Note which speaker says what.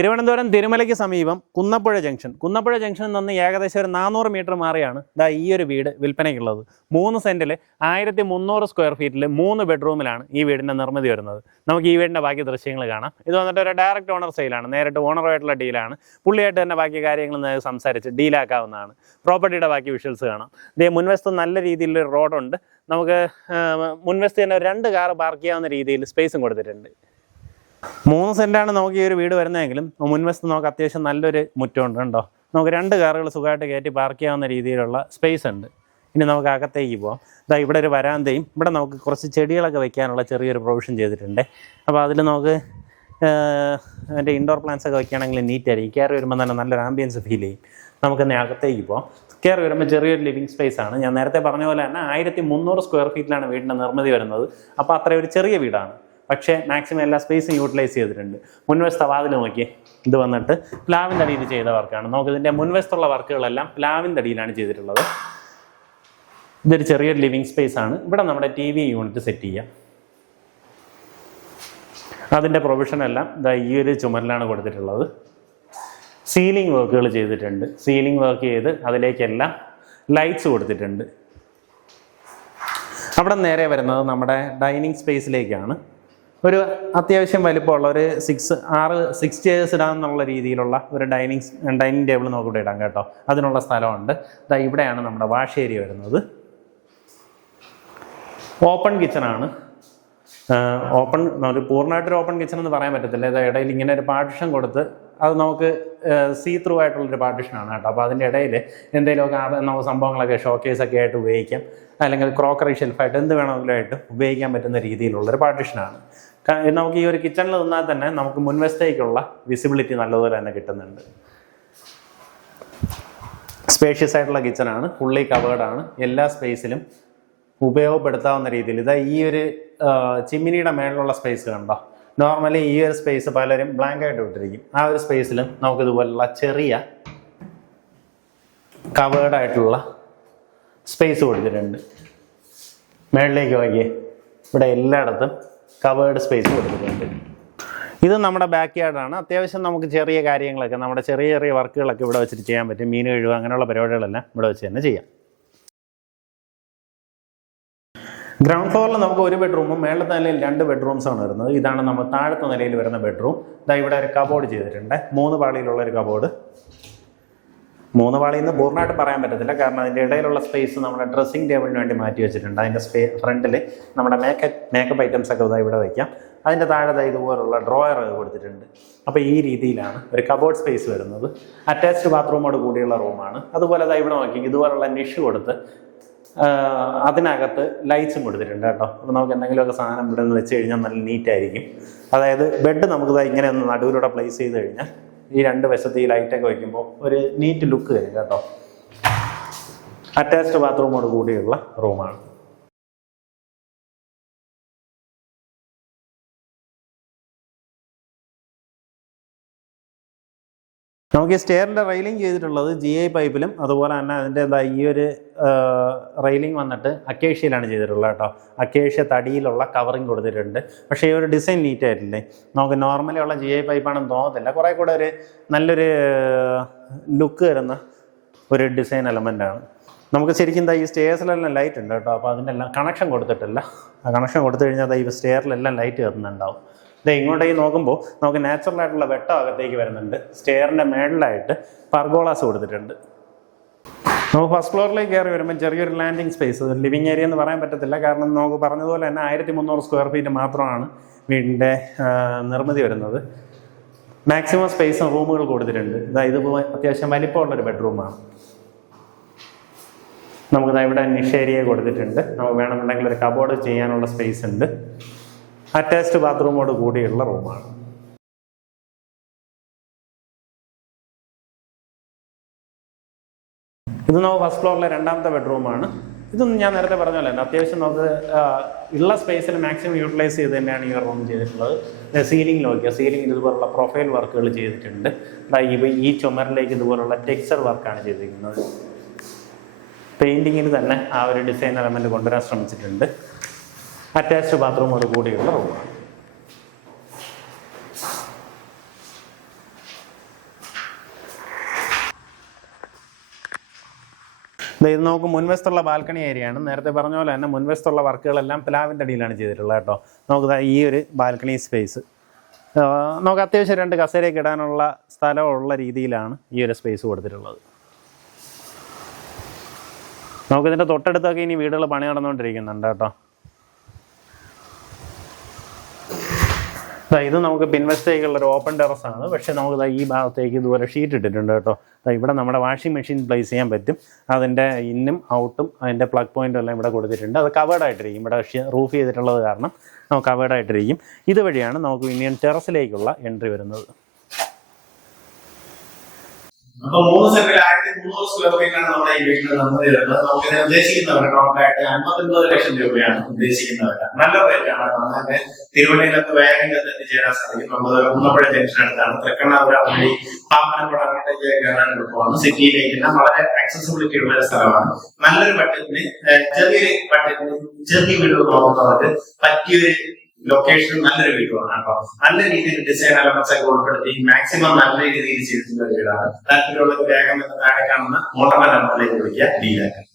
Speaker 1: തിരുവനന്തപുരം തിരുമലയ്ക്ക് സമീപം കുന്നപ്പുഴ ജംഗ്ഷൻ. കുന്നപ്പുഴ ജംഗ്ഷനിൽ നിന്ന് ഏകദേശം ഒരു നാനൂറ് മീറ്റർ മാറിയാണ് ദാ ഈ ഒരു വീട് വിൽപ്പനയ്ക്കുള്ളത്. മൂന്ന് സെന്റിൽ ആയിരത്തി മുന്നൂറ് സ്ക്വയർ ഫീറ്റിൽ മൂന്ന് ബെഡ്റൂമിലാണ് ഈ വീടിന്റെ നിർമ്മിതി വരുന്നത്. നമുക്ക് ഈ വീടിന്റെ ബാക്കി ദൃശ്യങ്ങൾ കാണാം. ഇത് വന്നിട്ട് ഒരു ഡയറക്റ്റ് ഓണർ സെയിലാണ്. നേരിട്ട് ഓണറുമായിട്ടുള്ള ഡീലാണ്. പുള്ളിയായിട്ട് തന്നെ ബാക്കി കാര്യങ്ങൾ സംസാരിച്ച് ഡീലാക്കാവുന്നതാണ്. പ്രോപ്പർട്ടിയുടെ ബാക്കി വിഷ്വൽസ് കാണാം. ഇതേ മുൻവശത്ത് നല്ല രീതിയിലൊരു റോഡുണ്ട്. നമുക്ക് മുൻവശത്ത് തന്നെ രണ്ട് കാർ പാർക്ക് ചെയ്യാവുന്ന രീതിയിൽ സ്പേസും കൊടുത്തിട്ടുണ്ട്. മൂന്ന് സെന്റാണ് നമുക്ക് ഈ ഒരു വീട് വരുന്നതെങ്കിലും മുൻവശത്ത് നമുക്ക് അത്യാവശ്യം നല്ലൊരു മുറ്റമുണ്ട് കണ്ടോ? നമുക്ക് രണ്ട് കാറുകൾ സുഖമായിട്ട് കയറ്റി പാർക്ക് ചെയ്യാവുന്ന രീതിയിലുള്ള സ്പേസ് ഉണ്ട്. ഇനി നമുക്ക് അകത്തേക്ക് പോവാം. ഇതാ ഇവിടെ ഒരു വരാന്തയും ഇവിടെ നമുക്ക് കുറച്ച് ചെടികളൊക്കെ വെക്കാനുള്ള ചെറിയൊരു പ്രൊവിഷൻ ചെയ്തിട്ടുണ്ട്. അപ്പോൾ അതിൽ നമുക്ക് അതിന്റെ ഇൻഡോർ പ്ലാന്റ്സ് ഒക്കെ വെക്കുകയാണെങ്കിൽ നീറ്റ് ആയിരിക്കും. കയറി വരുമ്പോൾ തന്നെ നല്ലൊരു ആംബിയൻസ് ഫീൽ ചെയ്യും. നമുക്കിന്ന് അകത്തേക്ക് പോവാം. കയറി വരുമ്പോൾ ചെറിയൊരു ലിവിങ് സ്പേസ് ആണ്. ഞാൻ നേരത്തെ പറഞ്ഞ പോലെ തന്നെ ആയിരത്തി മുന്നൂറ് സ്ക്വയർ ഫീറ്റിലാണ് വീടിന്റെ നിർമ്മിതി വരുന്നത്. അപ്പോൾ അത്ര ഒരു ചെറിയ വീടാണ്. പക്ഷേ മാക്സിമം എല്ലാ സ്പേസും യൂട്ടിലൈസ് ചെയ്തിട്ടുണ്ട്. മുൻവശത്തെ വാതിൽ നോക്കിയേ ഇത് വന്നിട്ട് പ്ലാവിന്റെ അടിയിൽ ചെയ്ത വർക്കാണ്. നമുക്ക് ഇതിന്റെ മുൻവശത്തുള്ള വർക്കുകളെല്ലാം പ്ലാവിന്റെ അടിയിലാണ് ചെയ്തിട്ടുള്ളത്. ഇതൊരു ചെറിയൊരു ലിവിങ് സ്പേസ് ആണ്. ഇവിടെ നമ്മുടെ ടി വി യൂണിറ്റ് സെറ്റ് ചെയ്യാം. അതിന്റെ പ്രൊവിഷൻ എല്ലാം ഇതാ ഈ ഒരു ചുമരിലാണ് കൊടുത്തിട്ടുള്ളത്. സീലിംഗ് വർക്കുകൾ ചെയ്തിട്ടുണ്ട്. സീലിംഗ് വർക്ക് ചെയ്ത് അതിലേക്കെല്ലാം ലൈറ്റ്സ് കൊടുത്തിട്ടുണ്ട്. അവിടെ നേരെ വരുന്നത് നമ്മുടെ ഡൈനിങ് സ്പേസിലേക്കാണ്. ഒരു അത്യാവശ്യം വലിപ്പമുള്ള ഒരു സിക്സ് ആറ് സിക്സ് ചെയേഴ്സ് ഇടാമെന്നുള്ള രീതിയിലുള്ള ഒരു ഡൈനിങ് ഡൈനിങ് ടേബിൾ നമുക്ക് ഇവിടെ ഇടാം കേട്ടോ. അതിനുള്ള സ്ഥലമുണ്ട്. ദാ ഇവിടെയാണ് നമ്മുടെ വാഷ് ഏരിയ വരുന്നത്. ഓപ്പൺ കിച്ചണാണ് ഓപ്പൺ ഒരു പൂർണമായിട്ടൊരു ഓപ്പൺ കിച്ചൺ എന്ന് പറയാൻ പറ്റത്തില്ല. ഇത് ഇടയിൽ ഇങ്ങനെ ഒരു പാർട്ടിഷൻ കൊടുത്ത് അത് നമുക്ക് സീ ത്രൂ ആയിട്ടുള്ളൊരു പാർട്ടിഷനാണ് കേട്ടോ. അപ്പോൾ അതിന്റെ ഇടയിൽ എന്തെങ്കിലുമൊക്കെ നമുക്ക് സംഭവങ്ങളൊക്കെ ഷോക്കേസ് ഒക്കെ ആയിട്ട് ഉപയോഗിക്കാം. അല്ലെങ്കിൽ ക്രോക്കറി ഷെൽഫായിട്ട് എന്ത് വേണമെങ്കിലും ആയിട്ട് ഉപയോഗിക്കാൻ പറ്റുന്ന രീതിയിലുള്ളൊരു പാർട്ടിഷനാണ് നമുക്ക് ഈ ഒരു കിച്ചണിൽ നിന്നാൽ തന്നെ നമുക്ക് മുൻവശത്തേക്കുള്ള വിസിബിലിറ്റി നല്ലതുപോലെ തന്നെ കിട്ടുന്നുണ്ട്. സ്പേഷ്യസ് ആയിട്ടുള്ള കിച്ചണാണ് ഫുള്ളി കവേർഡാണ് എല്ലാ സ്പേസിലും ഉപയോഗപ്പെടുത്താവുന്ന രീതിയിൽ. ഇതാ ഈ ഒരു ചിമ്മിനിയുടെ മേളിലുള്ള സ്പേസ് കണ്ടോ? നോർമലി ഈ ഒരു സ്പേസ് പലരും ബ്ലാങ്ക് ആയിട്ട് വിട്ടിരിക്കും. ആ ഒരു സ്പേസിലും നമുക്ക് ഇതുപോലുള്ള ചെറിയ കവേർഡ് ആയിട്ടുള്ള സ്പേസ് കൊടുത്തിട്ടുണ്ട്. മേളിലേക്ക് നോക്കിയേ. ഇവിടെ എല്ലായിടത്തും കവേർഡ് സ്പേസ് കൊടുത്തിട്ടുണ്ട്. ഇത് നമ്മുടെ ബാക്ക് യാർഡാണ് അത്യാവശ്യം നമുക്ക് ചെറിയ കാര്യങ്ങളൊക്കെ നമ്മുടെ ചെറിയ ചെറിയ വർക്കുകളൊക്കെ ഇവിടെ വെച്ചിട്ട് ചെയ്യാൻ പറ്റും. മീൻ കഴുകുക അങ്ങനെയുള്ള പരിപാടികളെല്ലാം ഇവിടെ വെച്ച് തന്നെ ചെയ്യാം. ഗ്രൗണ്ട് ഫ്ലോറിൽ നമുക്ക് ഒരു ബെഡ്റൂമും മേളത്തെ നിലയിൽ രണ്ട് ബെഡ്റൂംസ് ആണ് വരുന്നത്. ഇതാണ് നമ്മൾ താഴത്തെ നിലയിൽ വരുന്ന ബെഡ്റൂം ഇതാ ഇവിടെ ഒരു കബോർഡ് ചെയ്തിട്ടുണ്ട്. മൂന്ന് പാളിയിലുള്ള ഒരു കബോർഡ് മൂന്ന് പാളിയെന്ന് പൂർണമായിട്ട് പറയാൻ പറ്റത്തില്ല. കാരണം അതിന്റെ ഇടയിലുള്ള സ്പേസ് നമ്മുടെ ഡ്രസ്സിംഗ് ടേബിളിന് വേണ്ടി മാറ്റി വെച്ചിട്ടുണ്ട്. അതിന്റെ സ്പേ ഫ്രണ്ടിൽ നമ്മുടെ മേക്കപ്പ് മേക്കപ്പ് ഐറ്റംസ് ഒക്കെ ഇതാ ഇവിടെ വയ്ക്കാം അതിന്റെ താഴെ ഇതുപോലുള്ള ഡ്രോയർ കൊടുത്തിട്ടുണ്ട്. അപ്പോൾ ഈ രീതിയിലാണ് ഒരു കബോർഡ് സ്പേസ് വരുന്നത്. അറ്റാച്ച്ഡ് ബാത്റൂമോട് കൂടിയുള്ള റൂമാണ് അതുപോലെ ദാ ഇവിടെ നോക്കി ഇതുപോലുള്ള നിഷ് കൊടുത്ത് അതിനകത്ത് ലൈറ്റ്സും കൊടുത്തിട്ടുണ്ട് കേട്ടോ. അപ്പോൾ നമുക്ക് എന്തെങ്കിലുമൊക്കെ സാധനം ഇവിടെ നിന്ന് വെച്ച് കഴിഞ്ഞാൽ നല്ല നീറ്റായിരിക്കും അതായത് ബെഡ് നമുക്ക് ഇങ്ങനെ ഒന്ന് നടുവിലൂടെ പ്ലേസ് ചെയ്ത് കഴിഞ്ഞാൽ ഈ രണ്ട് വശത്ത് ഈ ലൈറ്റൊക്കെ വയ്ക്കുമ്പോൾ ഒരു നീറ്റ് ലുക്ക് വരും കേട്ടോ. അറ്റാച്ച്ഡ് ബാത്റൂമോട് കൂടിയുള്ള റൂമാണ് നമുക്ക് ഈ സ്റ്റെയറിന്റെ റെയിലിംഗ് ചെയ്തിട്ടുള്ളത് ജി ഐ പൈപ്പിലും അതുപോലെ തന്നെ അതിന്റെ എന്താ ഈ ഒരു റെയിലിംഗ് വന്നിട്ട് അക്കേഷ്യയിലാണ് ചെയ്തിട്ടുള്ളത് കേട്ടോ. അക്കേഷ്യ തടിയിലുള്ള കവറിങ് കൊടുത്തിട്ടുണ്ട്. പക്ഷേ ഈ ഒരു ഡിസൈൻ നീറ്റ് ആയിട്ടില്ലേ? നമുക്ക് നോർമലി ഉള്ള ജി ഐ പൈപ്പാണെന്ന് തോന്നത്തില്ല. കുറേ കൂടെ ഒരു നല്ലൊരു ലുക്ക് വരുന്ന ഒരു ഡിസൈൻ എലമെന്റ് ആണ്. നമുക്ക് ശരിക്കും എന്താ ഈ സ്റ്റെയർസിലെല്ലാം ലൈറ്റ് ഉണ്ട് കേട്ടോ. അപ്പോൾ അതിന്റെ എല്ലാം കണക്ഷൻ കൊടുത്തിട്ടില്ല. ആ കണക്ഷൻ കൊടുത്തു കഴിഞ്ഞാൽ ഈ സ്റ്റെയറിലെല്ലാം ലൈറ്റ് കത്തുന്നുണ്ടാവും ദേ ഇങ്ങോട്ടേക്ക് നോക്കുമ്പോൾ നമുക്ക് നാച്ചുറൽ ആയിട്ടുള്ള വെട്ടം അകത്തേക്ക് വരുന്നുണ്ട്. സ്റ്റെയറിന്റെ മേളിലായിട്ട് പർഗോളാസ് കൊടുത്തിട്ടുണ്ട്. നമുക്ക് ഫസ്റ്റ് ഫ്ലോറിലേക്ക് കയറി വരുമ്പോൾ ചെറിയൊരു ലാൻഡിങ് സ്പേസ് ലിവിങ് ഏരിയ എന്ന് പറയാൻ പറ്റത്തില്ല. കാരണം നമുക്ക് പറഞ്ഞതുപോലെ തന്നെ ആയിരത്തി മുന്നൂറ് സ്ക്വയർ ഫീറ്റ് മാത്രമാണ് വീടിന്റെ നിർമ്മിതി വരുന്നത്. മാക്സിമം സ്പേസും റൂമുകൾ കൊടുത്തിട്ടുണ്ട്. ഇതാ ഇത് അത്യാവശ്യം വലിപ്പമുള്ളൊരു ബെഡ്റൂമാണ് നമുക്കിതാ ഇവിടെ നിഷ് ഏരിയ കൊടുത്തിട്ടുണ്ട്. നമുക്ക് വേണമെന്നുണ്ടെങ്കിൽ ഒരു കബോർഡ് ചെയ്യാനുള്ള സ്പേസ് ഉണ്ട്. അറ്റാച്ച്ഡ് ബാത്റൂമോട് കൂടിയുള്ള റൂമാണ്. ഇത് നമുക്ക് ഫസ്റ്റ് ഫ്ലോറിലെ രണ്ടാമത്തെ ബെഡ്റൂമാണ് ഇതൊന്നും ഞാൻ നേരത്തെ പറഞ്ഞല്ലോ അത്യാവശ്യം നമുക്ക് ഉള്ള സ്പേസിൽ മാക്സിമം യൂട്ടിലൈസ് ചെയ്ത് തന്നെയാണ് ഈ റൂം ചെയ്തിട്ടുള്ളത്. സീലിംഗ് നോക്കിയാൽ സീലിംഗിൽ ഇതുപോലുള്ള പ്രൊഫൈൽ വർക്കുകൾ ചെയ്തിട്ടുണ്ട്. ഈ ചുമരിലേക്ക് ഇതുപോലുള്ള ടെക്സ്ചർ വർക്കാണ് ചെയ്തിരിക്കുന്നത്. പെയിന്റിങ്ങിന് തന്നെ ആ ഒരു ഡിസൈൻ എലമെന്റ് കൊണ്ടുവരാൻ ശ്രമിച്ചിട്ടുണ്ട്. അറ്റാച്ച്ഡ് ബാത്റൂമോട് കൂടിയുള്ള റൂമാണ്. ഇത് നമുക്ക് മുൻവശത്തുള്ള ബാൽക്കണി ഏരിയയാണ്. നേരത്തെ പറഞ്ഞ പോലെ തന്നെ മുൻവശത്തുള്ള വർക്കുകളെല്ലാം പ്ലാവിന്റെ അടിയിലാണ് ചെയ്തിട്ടുള്ളത് കേട്ടോ. നമുക്ക് ഈ ഒരു ബാൽക്കണി സ്പേസ് നമുക്ക് അത്യാവശ്യം രണ്ട് കസേരയൊക്കെ ഇടാനുള്ള സ്ഥലമുള്ള രീതിയിലാണ് ഈ ഒരു സ്പേസ് കൊടുത്തിട്ടുള്ളത്. നമുക്കിതിന്റെ തൊട്ടടുത്തൊക്കെ ഇനി വീടുകൾ പണി നടന്നുകൊണ്ടിരിക്കുന്നുണ്ട് കേട്ടോ. ഇത് നമുക്ക് പിൻവശത്തേക്കുള്ള ഒരു ഓപ്പൺ ടെറസ് ആണ്. പക്ഷേ നമുക്ക് ഈ ഭാഗത്തേക്ക് ഇതുപോലെ ഷീറ്റ് ഇട്ടിട്ടുണ്ട് കേട്ടോ. ഇവിടെ നമ്മുടെ വാഷിംഗ് മെഷീൻ പ്ലേസ് ചെയ്യാൻ പറ്റും. അതിന്റെ ഇന്നും ഔട്ടും അതിന്റെ പ്ലഗ് പോയിന്റും എല്ലാം ഇവിടെ കൊടുത്തിട്ടുണ്ട്. അത് കവേർഡ് ആയിട്ടിരിക്കും. ഇവിടെ റൂഫ് ചെയ്തിട്ടുള്ളത് കാരണം നമുക്ക് കവേർഡ് ആയിട്ടിരിക്കും. ഇതുവഴിയാണ് നമുക്ക് ഇനിയൻ ടെറസിലേക്കുള്ള എൻട്രി വരുന്നത്.
Speaker 2: അപ്പൊ മൂന്ന് മുന്നൂറ് സ്ക്വയർ ഫീറ്റാണ് നമ്മുടെ ഈ വീടിന് വരുന്നത് നമുക്ക് ഉദ്ദേശിക്കുന്നവരുടെ കോൺട്രാക്ട് അൻപത്തൊൻപത് ലക്ഷം രൂപയാണ് ഉദ്ദേശിക്കുന്നവരുടെ നല്ല റേറ്റാണ് നമുക്ക് തിരുവനന്തപുരത്ത് വേഗം ചെന്ന് എത്തിച്ചേരാൻ സാധിക്കും. നമ്മൾ കുന്നപ്പുഴ ജംഗ്ഷൻ അടുത്താണ്. തൃക്കണ്ണാപുര വഴി പാമ്പനംകുളം അങ്ങോട്ടേക്ക് കയറാൻ എളുപ്പമാണ് സിറ്റിയിലേക്ക് വളരെ ആക്സസിബിലിറ്റി ഉള്ള ഒരു സ്ഥലമാണ്. നല്ലൊരു ബഡ്ജറ്റിന് ചെറിയൊരു ബഡ്ജറ്റിന് ചെറിയ വീടുകൾ നോക്കുന്നവർക്ക് പറ്റിയൊരു ലൊക്കേഷൻ നല്ലൊരു വീടുമാണ് കേട്ടോ. നല്ല രീതിയിൽ ഡിസൈൻ എലമെന്റ്സ് ഒക്കെ ഉൾപ്പെടുത്തി മാക്സിമം നല്ല രീതിയിൽ ചെയ്തിട്ടുള്ള വീടാണ്. താല്പര്യമുള്ള വേഗം താഴെ കാണുന്ന മോട്ടർ നമ്പറിലേക്ക് വിളിക്കുക ഡീലാക്കാൻ